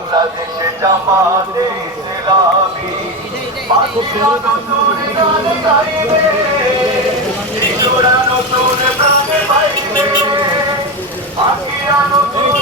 বাংলাদেশে জামাতে ইসলামী পাখিরা নতুন গান গাইবে, শিশুরা নতুন প্রাণে বাইবে, পাখিরা নতুন